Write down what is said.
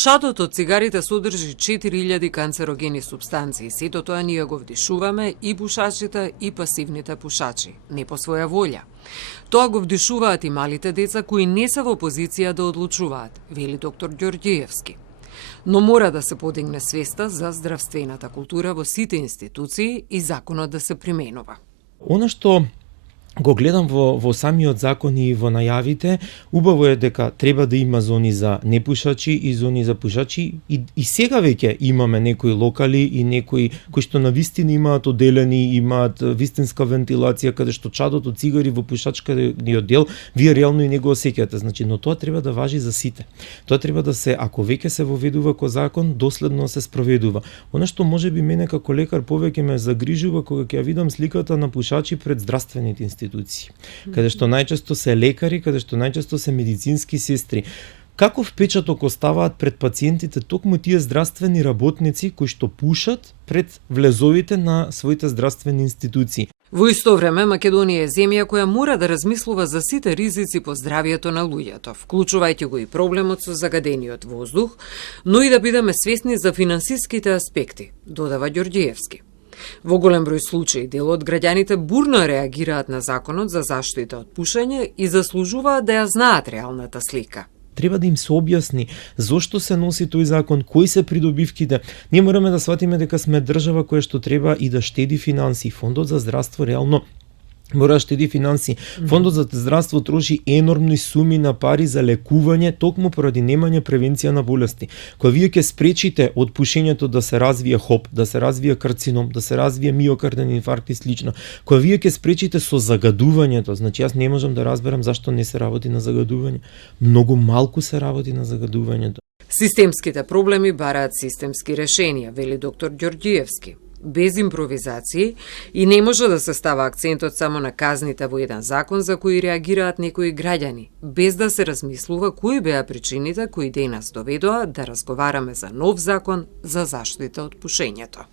Чадот од цигарите содржи 4000 канцерогени супстанции. Сето тоа ние го вдишуваме и пушачите и пасивните пушачи, не по своја волја. Тоа го вдишуваат и малите деца кои не се во позиција да одлучуваат, вели доктор Ѓорѓиевски. Но мора да се подигне свеста за здравствената култура во сите институции и законот да се применува. Она што го гледам во самиот закон и во најавите, убаво е дека треба да има зони за непушачи и зони за пушачи и сега веќе имаме некои локали и некои кои што навистина имаат оделени, имаат вистинска вентилација каде што чадот од цигари во пушачкиот дел вие реално и не го осеќате, значи, но тоа треба да важи за сите. Тоа треба да се, ако веќе се воведува ко закон, доследно се спроведува. Она што можеби мене како лекар повеќе ме загрижува кога ќе ја видам сликата на пушачи пред здравствените институции, каде што најчесто се лекари, каде што најчесто се медицински сестри. Каков впечаток оставаат пред пациентите токму тие здравствени работници кои што пушат пред влезовите на своите здравствени институции? Во исто време, Македонија е земја која мора да размислува за сите ризици по здравието на луѓето, вклучувајќи го и проблемот со загадениот воздух, но и да бидеме свесни за финансиските аспекти, додава Ѓорѓиевски. Во голем број случаи, дел од граѓаните бурно реагираат на законот за заштита од пушење и заслужуваат да ја знаат реалната слика. Треба да им се објасни зошто се носи тој закон, кои се придобивките. Ние мораме да сватиме дека сме држава која што треба и да штеди финанси. Фондот за здравство реално мора да штеди финанси. Фондот за здравство троши енормни суми на пари за лекување токму поради немање превенција на болести. Кога вие ќе спречите од пушењето да се развие ХОП, да се развие карцином, да се развие миокарден инфаркт и слично, кога вие ќе спречите со загадувањето, значи јас не можам да разберам зашто не се работи на загадување. Многу малку се работи на загадувањето. Системските проблеми бараат системски решенија, вели доктор Ѓорѓиевски. Без импровизации и не може да се става акцентот само на казните во еден закон за кои реагираат некои граѓани, без да се размислува кои беа причините кои денес доведоа да разговараме за нов закон за заштита од пушењето.